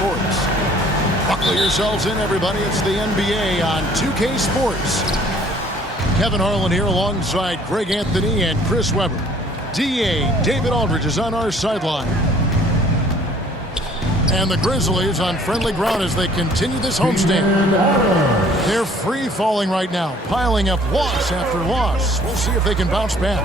Sports. Buckle yourselves in, everybody. It's the NBA on 2K Sports. Kevin Harlan here alongside Greg Anthony and Chris Webber. DA David Aldridge is on our sideline. And the Grizzlies on friendly ground as they continue this homestand. They're free-falling right now, piling up loss after loss. We'll see if they can bounce back.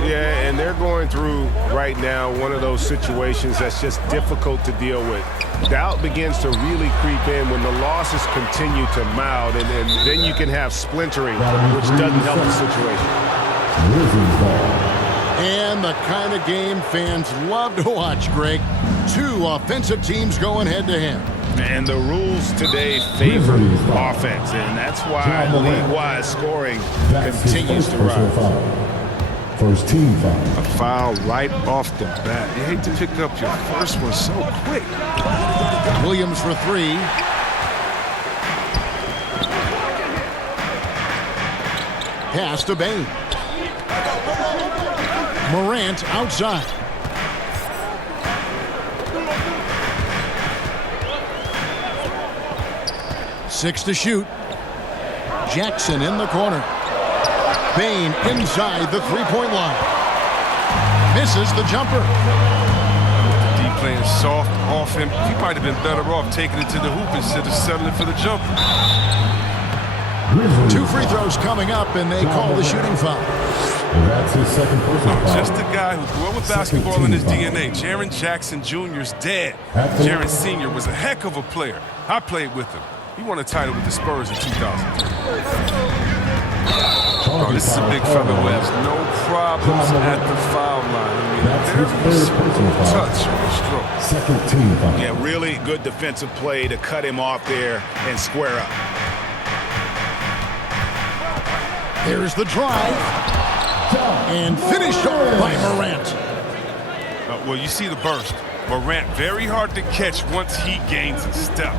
Yeah, and they're going through right now one of those situations that's just difficult to deal with. Doubt begins to really creep in when the losses continue to mount, and then you can have splintering, which doesn't help the situation. And the kind of game fans love to watch, Greg. Two offensive teams going head-to-head. And the rules today favor offense, and that's why league-wide scoring continues to rise. First team foul. A foul right off the bat. You hate to pick up your first one so quick. Williams for three. Pass to Bane. Morant outside. Six to shoot. Jackson in the corner. Bane inside the three-point line. Misses the jumper. D playing soft off him. He might have been better off taking it to the hoop instead of settling for the jumper. Two free throws coming up, and they call the shooting foul. That's his second personal foul. Just a guy who grew up with basketball in his DNA. Jaren Jackson Jr.'s dad. Jaren Sr. was a heck of a player. I played with him. He won a title with the Spurs in 2003. Oh, this is a big fella who has no problems at the foul line. I mean, very smooth touch on the stroke. Second team foul. Yeah, really good defensive play to cut him off there and square up. Here's the drive. And finished off by Morant. Well, you see the burst. Morant very hard to catch once he gains a step.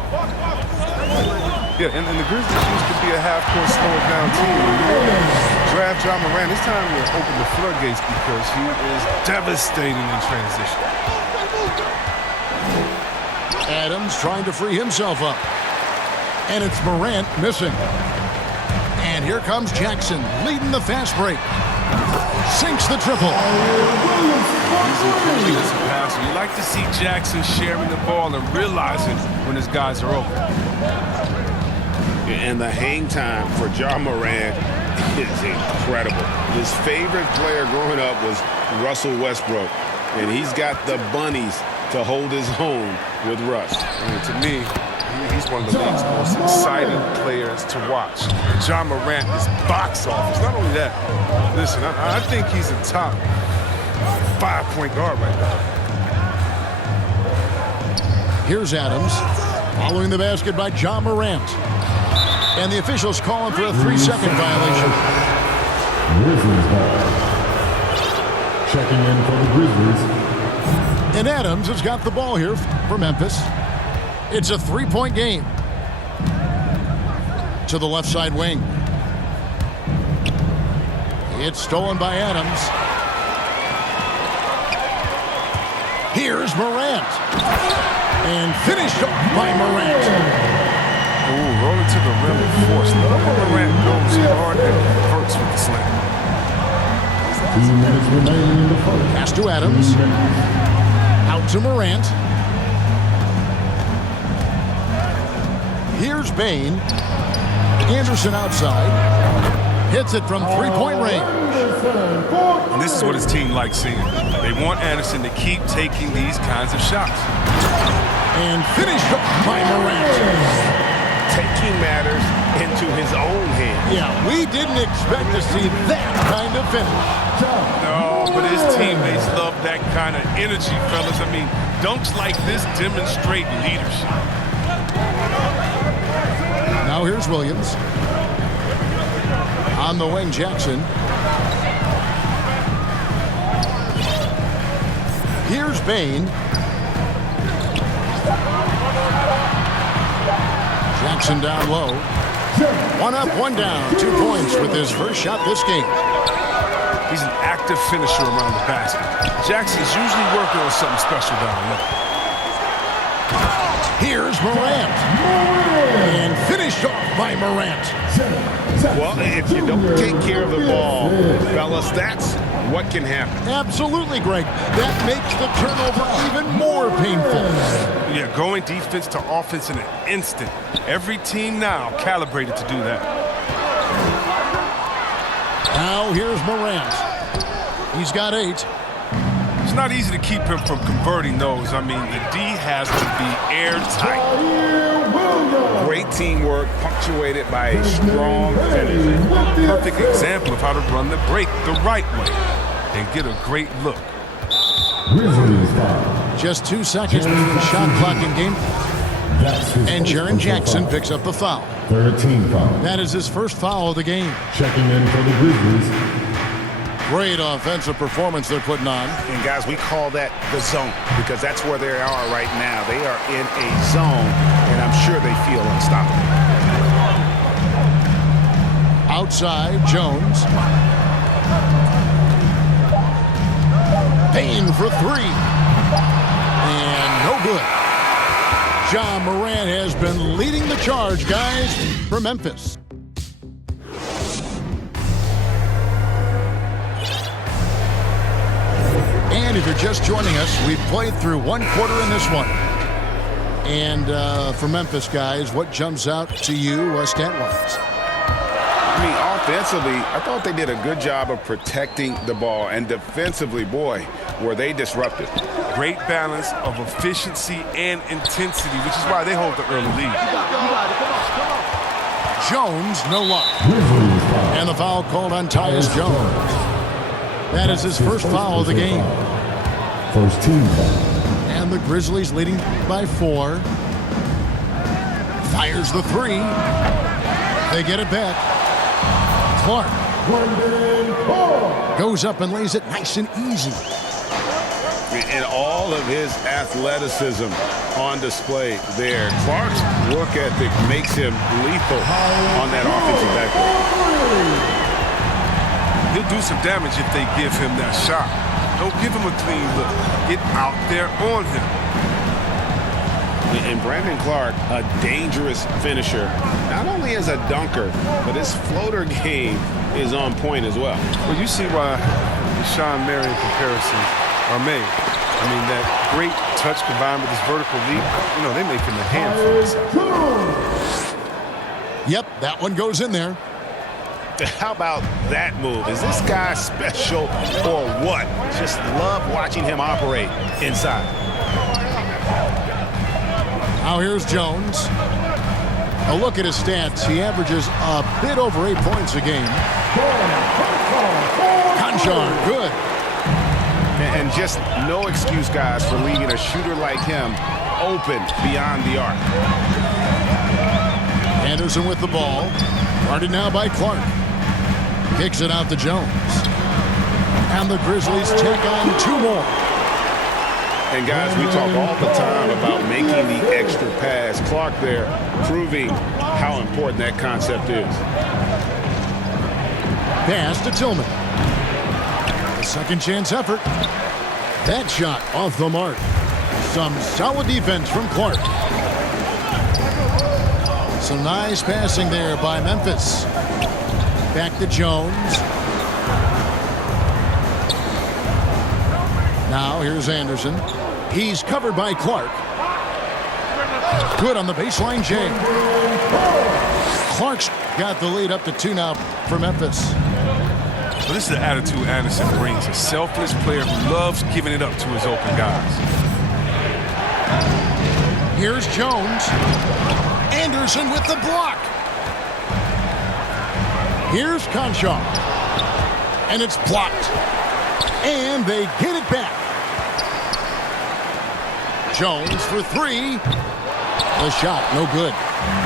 Yeah, and the Grizzlies used to be a half-court slow-down team. Draft Ja Morant, it's time to open the floodgates because he is devastating in transition. Adams trying to free himself up. And it's Morant missing. And here comes Jackson leading the fast break. Sinks the triple. He's incomplete as a passer. You like to see Jackson sharing the ball and realizing when his guys are open. And the hang time for Ja Morant is incredible. His favorite player growing up was Russell Westbrook, and he's got the bunnies to hold his own with Russ. I mean, to me, he's one of the league's most exciting players to watch. Ja Morant is box office. Not only that, listen, I think he's a top 5-point guard right now. Here's Adams following the basket by Ja Morant. And the officials calling for a 3-second violation. Grizzlies ball. Checking in for the Grizzlies. And Adams has got the ball here for Memphis. It's a 3-point game. To the left side wing. It's stolen by Adams. Here's Morant. And finished off by Morant. Ooh, rolling to the rim with force. Morant goes hard and hurts with the slam. 2 minutes remaining in the first. Pass to Adams. Out to Morant. Here's Bane. Anderson outside. Hits it from three-point range. And this is what his team likes seeing. They want Anderson to keep taking these kinds of shots. And finished by Morant. Taking matters into his own hands. Yeah, we didn't expect to see that kind of finish. No, but his teammates love that kind of energy, fellas. I mean, dunks like this demonstrate leadership. Now here's Williams. On the wing, Jackson. Here's Bane. Jackson down low. One up, one down. 2 points with his first shot this game. He's an active finisher around the basket. Jackson's usually working on something special down low. Here's Morant. And finished off by Morant. Well, if you don't take care of the ball, fellas, that's what can happen. Absolutely, Greg. That makes the turnover even more painful. Yeah, going defense to offense in an instant. Every team now calibrated to do that. Now here's Morant. He's got 8. It's not easy to keep him from converting those. I mean, the D has to be airtight. Great teamwork punctuated by a strong finish. Perfect example of how to run the break the right way and get a great look. Just 2 seconds between shot clock and game. And Jaren Jackson picks up the foul. 13 foul. That is his first foul of the game. Checking in for the Grizzlies. Great offensive performance they're putting on. And guys, we call that the zone because that's where they are right now. They are in a zone, and I'm sure they feel unstoppable. Outside, Jones. Payne for 3. And no good. Ja Morant has been leading the charge, guys, for Memphis. And if you're just joining us, we've played through 1 quarter in this one. And for Memphis, guys, what jumps out to you stat-wise? I mean, offensively, I thought they did a good job of protecting the ball. And defensively, boy, were they disruptive. Great balance of efficiency and intensity, which is why they hold the early lead. Jones, no luck. And the foul called on Tyus Jones. That is his first foul of the game. First team foul. And the Grizzlies leading by 4. Fires the 3. They get it back. Clark goes up and lays it nice and easy. And all of his athleticism on display there. Clark's work ethic makes him lethal on that offensive backcourt. He'll do some damage if they give him that shot. Don't give him a clean look. Get out there on him. And Brandon Clark, a dangerous finisher, not only as a dunker, but his floater game is on point as well. Well, you see why the Sean Marion comparisons are made. I mean, that great touch combined with his vertical leap, you know, they make him a handful. Yep, that one goes in there. How about that move? Is this guy special or what? Just love watching him operate inside. Now here's Jones. A look at his stats. He averages a bit over 8 points a game. Conchar, good. And just no excuse, guys, for leaving a shooter like him open beyond the arc. Anderson with the ball. Guarded now by Clark. Kicks it out to Jones. And the Grizzlies take on 2 more. And guys, we talk all the time about making the extra pass. Clark there proving how important that concept is. Pass to Tillman. A second chance effort. That shot off the mark. Some solid defense from Clark. Some nice passing there by Memphis. Back to Jones. Now here's Anderson. He's covered by Clark. Good on the baseline, Jay. Clark's got the lead up to 2 now for Memphis. Well, this is the attitude Anderson brings. A selfless player who loves giving it up to his open guys. Here's Jones. Anderson with the block. Here's Conchar. And it's blocked. And they get it back. Jones for 3. The shot, no good.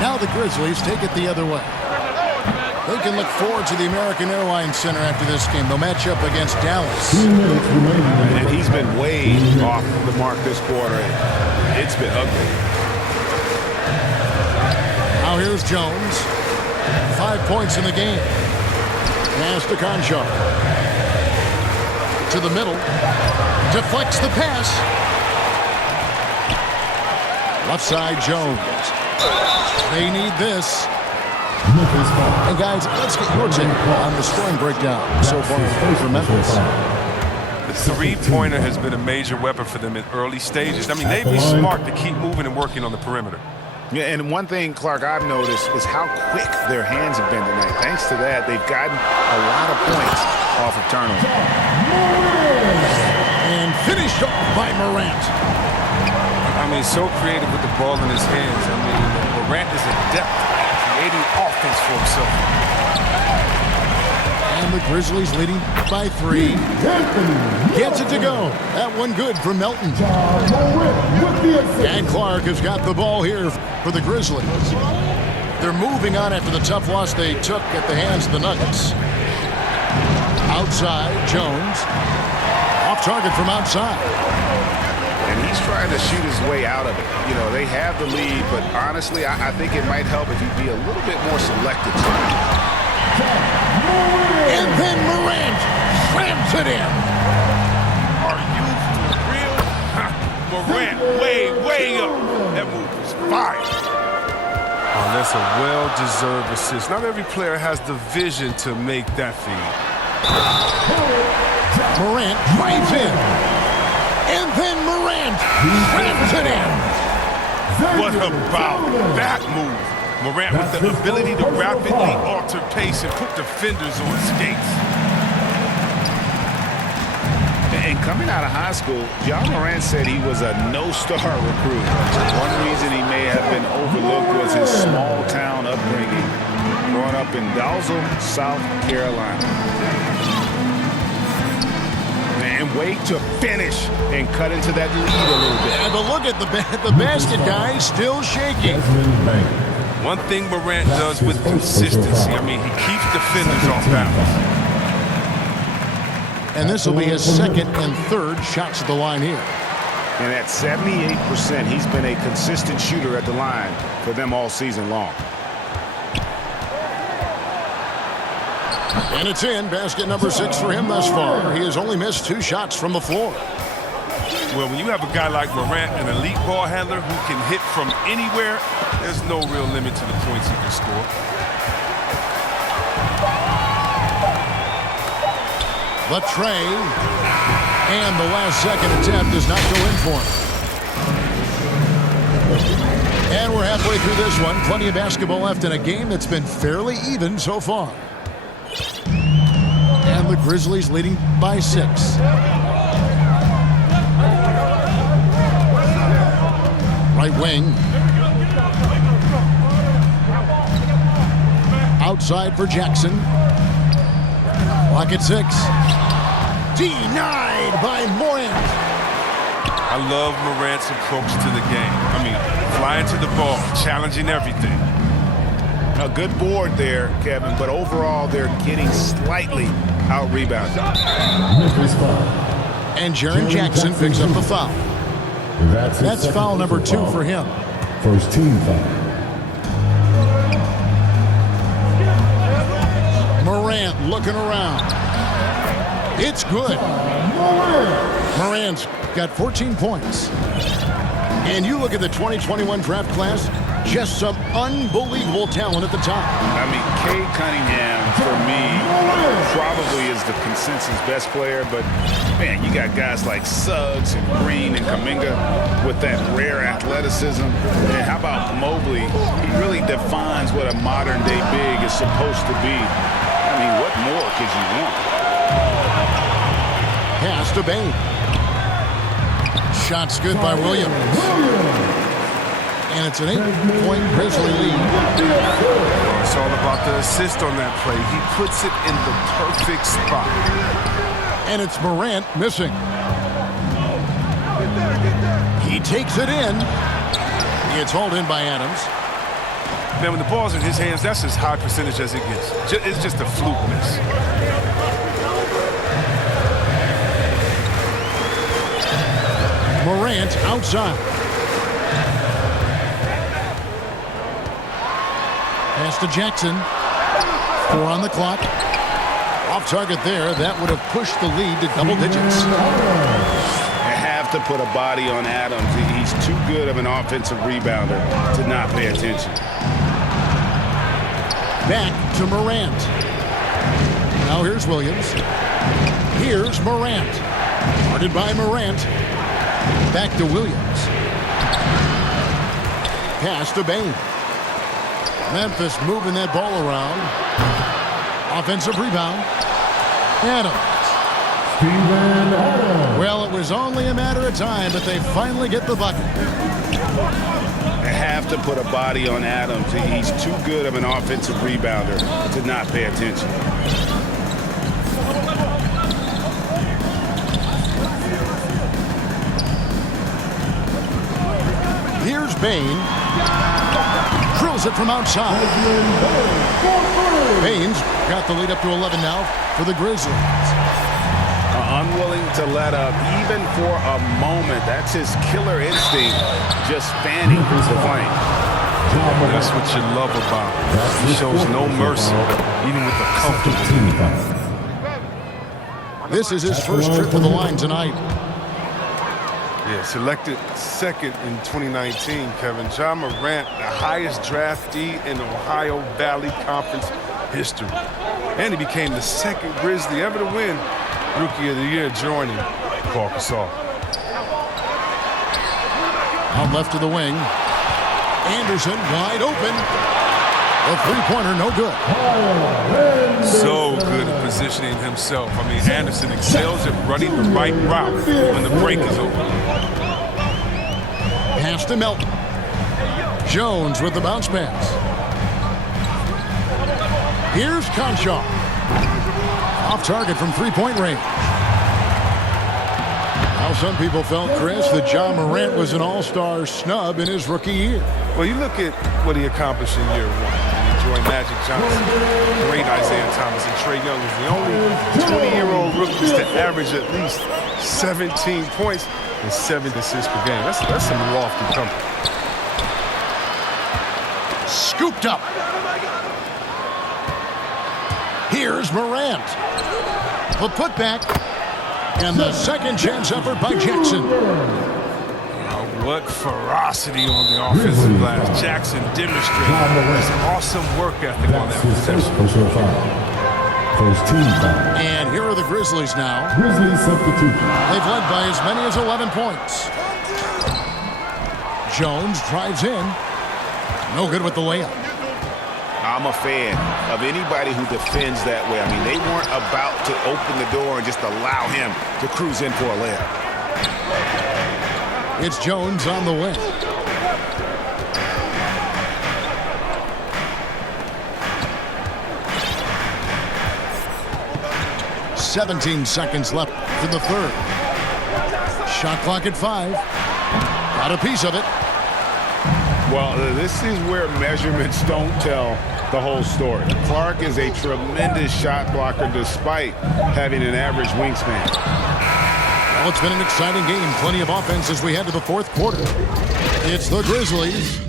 Now the Grizzlies take it the other way. They can look forward to the American Airlines Center after this game. They'll match up against Dallas. And he's been way off the mark this quarter. It's been ugly. Now here's Jones. 5 points in the game. Pass to Conchar. To the middle. Deflects the pass. Left side, Jones. They need this. And guys, let's get your take on the scoring breakdown so far for Memphis. The three-pointer has been a major weapon for them in early stages. I mean, they'd be smart to keep moving and working on the perimeter. Yeah, and one thing, Clark, I've noticed is how quick their hands have been tonight. Thanks to that, they've gotten a lot of points off of turnover. And finished off by Morant. I mean, so creative with the ball in his hands. I mean, Morant is adept at creating offense for himself. And the Grizzlies leading by 3. Gets it to go. That one good from Melton. And Clark has got the ball here for the Grizzlies. They're moving on after the tough loss they took at the hands of the Nuggets. Outside, Jones. Off target from outside. And he's trying to shoot his way out of it. You know, they have the lead, but honestly, I think it might help if he'd be a little bit more selective. And then Morant slams it in. Are you for real? Morant way up. That move was fire. Oh, that's a well-deserved assist. Not every player has the vision to make that feed. Morant drives in. And then Morant slams it in. What about that move? Morant with the ability to rapidly alter pace and put defenders on skates. And coming out of high school, Ja Morant said he was a no-star recruit. One reason he may have been overlooked was his small-town upbringing, growing up in Dalzell, South Carolina. And wait to finish and cut into that lead a little bit. Yeah, but look at the basket guy still shaking. One thing Morant does with consistency, I mean, he keeps defenders off balance. And this will be his second and third shots at the line here. And at 78%, he's been a consistent shooter at the line for them all season long. And it's in. Basket number 6 for him thus far. He has only missed 2 shots from the floor. Well, when you have a guy like Morant, an elite ball handler who can hit from anywhere, there's no real limit to the points he can score. The tray. And the last second attempt does not go in for him. And we're halfway through this one. Plenty of basketball left in a game that's been fairly even so far. And the Grizzlies leading by 6. Right wing. Outside for Jackson. Clock at 6. Denied by Morant. I love Morant's approach to the game. I mean, flying to the ball, challenging everything. A good board there, Kevin, but overall they're getting slightly out-rebounded. And Jaren Jackson picks up the foul. That's foul number 2 for him. First team foul. Morant looking around. It's good. Morant's got 14 points. And you look at the 2021 draft class, just some unbelievable talent at the top. I mean, Cade Cunningham, for me, probably is the consensus best player. But, man, you got guys like Suggs and Green and Kuminga with that rare athleticism. And how about Mobley? He really defines what a modern-day big is supposed to be. I mean, what more could you want? Pass to Bane. Shot's good by Williams. And it's an 8-point Grizzly lead. It's all about the assist on that play. He puts it in the perfect spot. And it's Morant missing. He takes it in. It's hauled in by Adams. Man, when the ball's in his hands, that's as high percentage as it gets. It's just a fluke miss. Morant outside. Pass to Jackson. 4 on the clock. Off target there. That would have pushed the lead to double digits. At to put a body on Adams. He's too good of an offensive rebounder to not pay attention. Back to Morant. Now here's Williams. Here's Morant. Guarded by Morant. Back to Williams. Pass to Bane. Memphis moving that ball around. Offensive rebound. Adams. Steven Adams. Well, it was only a matter of time, but they finally get the bucket. They have to put a body on Adams. He's too good of an offensive rebounder to not pay attention. Here's Bane. Drills it from outside. Bane's got the lead up to 11 now for the Grizzlies. Unwilling to let up even for a moment. That's his killer instinct, just fanning his flame. That's what you love about him. He shows no mercy, even with the comfortable. This is his first trip to the line tonight. Yeah, selected second in 2019, Kevin. Ja Morant, the highest draftee in Ohio Valley Conference history. And he became the second Grizzly ever to win Rookie of the Year, joining Paul Gasol. Out left to the wing. Anderson wide open. The three-pointer no good. So good at positioning himself. I mean, Anderson excels at running the right route when the break is over. Pass to Melton. Jones with the bounce pass. Here's Conchar. Off target from three-point range. Now some people felt, Chris, that Ja Morant was an all-star snub in his rookie year. Well, you look at what he accomplished in year one. You enjoy Magic Johnson, great Isaiah Thomas, and Trae Young is the only 20-year-old rookies to average at least 17 points and 7 assists per game. That's some lofty comfort. Scooped up. Here's Morant. The putback. And the second chance effort by Jackson. What ferocity on the offensive glass. Jackson demonstrated his awesome work ethic on that possession. First team foul. And here are the Grizzlies now. Grizzlies substitution. They've led by as many as 11 points. Jones drives in. No good with the layup. I'm a fan of anybody who defends that way. I mean, they weren't about to open the door and just allow him to cruise in for a layup. It's Jones on the wing. "17 seconds left for the third. Shot clock at 5. Got a piece of it. Well, this is where measurements don't tell the whole story. Clark is a tremendous shot blocker despite having an average wingspan. Well, it's been an exciting game. Plenty of offense as we head to the fourth quarter. It's the Grizzlies.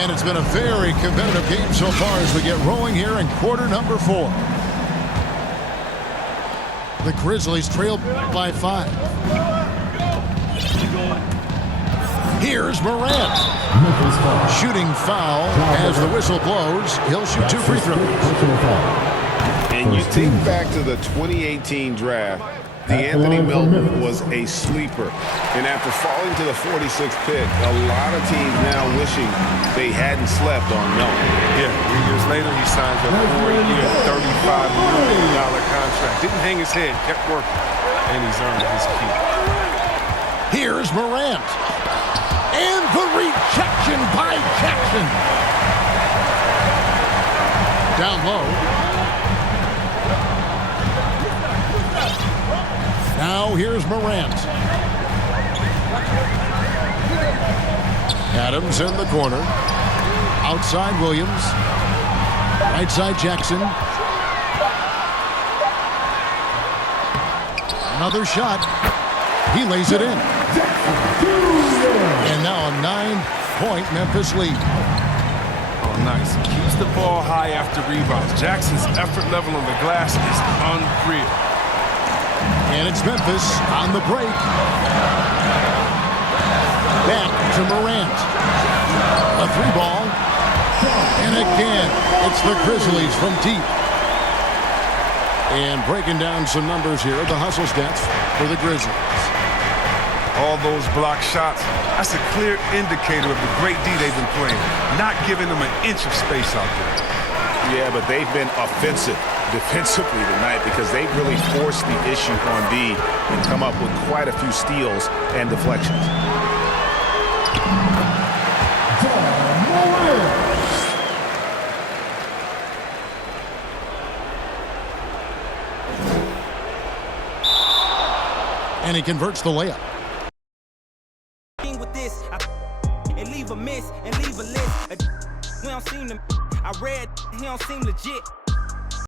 And it's been a very competitive game so far as we get rolling here in quarter number 4. The Grizzlies trail by 5. Here's Morant. Shooting foul as the whistle blows. He'll shoot 2 free throws. And you think back to the 2018 draft, DeAnthony Melton was a sleeper. And after falling to the 46th pick, a lot of teams now wishing they hadn't slept on Melton. Yeah, 3 years later, he signs a 4-year, $35 million contract. Didn't hang his head, kept working, and he's earned his keep. Here's Morant. And the rejection by Jackson. Down low. Now here's Morant. Adams in the corner. Outside Williams. Right side Jackson. Another shot. He lays it in. And now a 9-point Memphis lead. nice. Keeps the ball high after rebounds. Jackson's effort level on the glass is unreal. And it's Memphis on the break. Back to Morant. A 3-ball. And again, it's the Grizzlies from deep. And breaking down some numbers here, the hustle stats for the Grizzlies. All those block shots, that's a clear indicator of the great D they've been playing. Not giving them an inch of space out there. Yeah, but they've been offensive defensively tonight because they really forced the issue on D and come up with quite a few steals and deflections. And he converts the layup. With this, and leave a miss and leave a list. We don't seem to. I read he don't seem legit.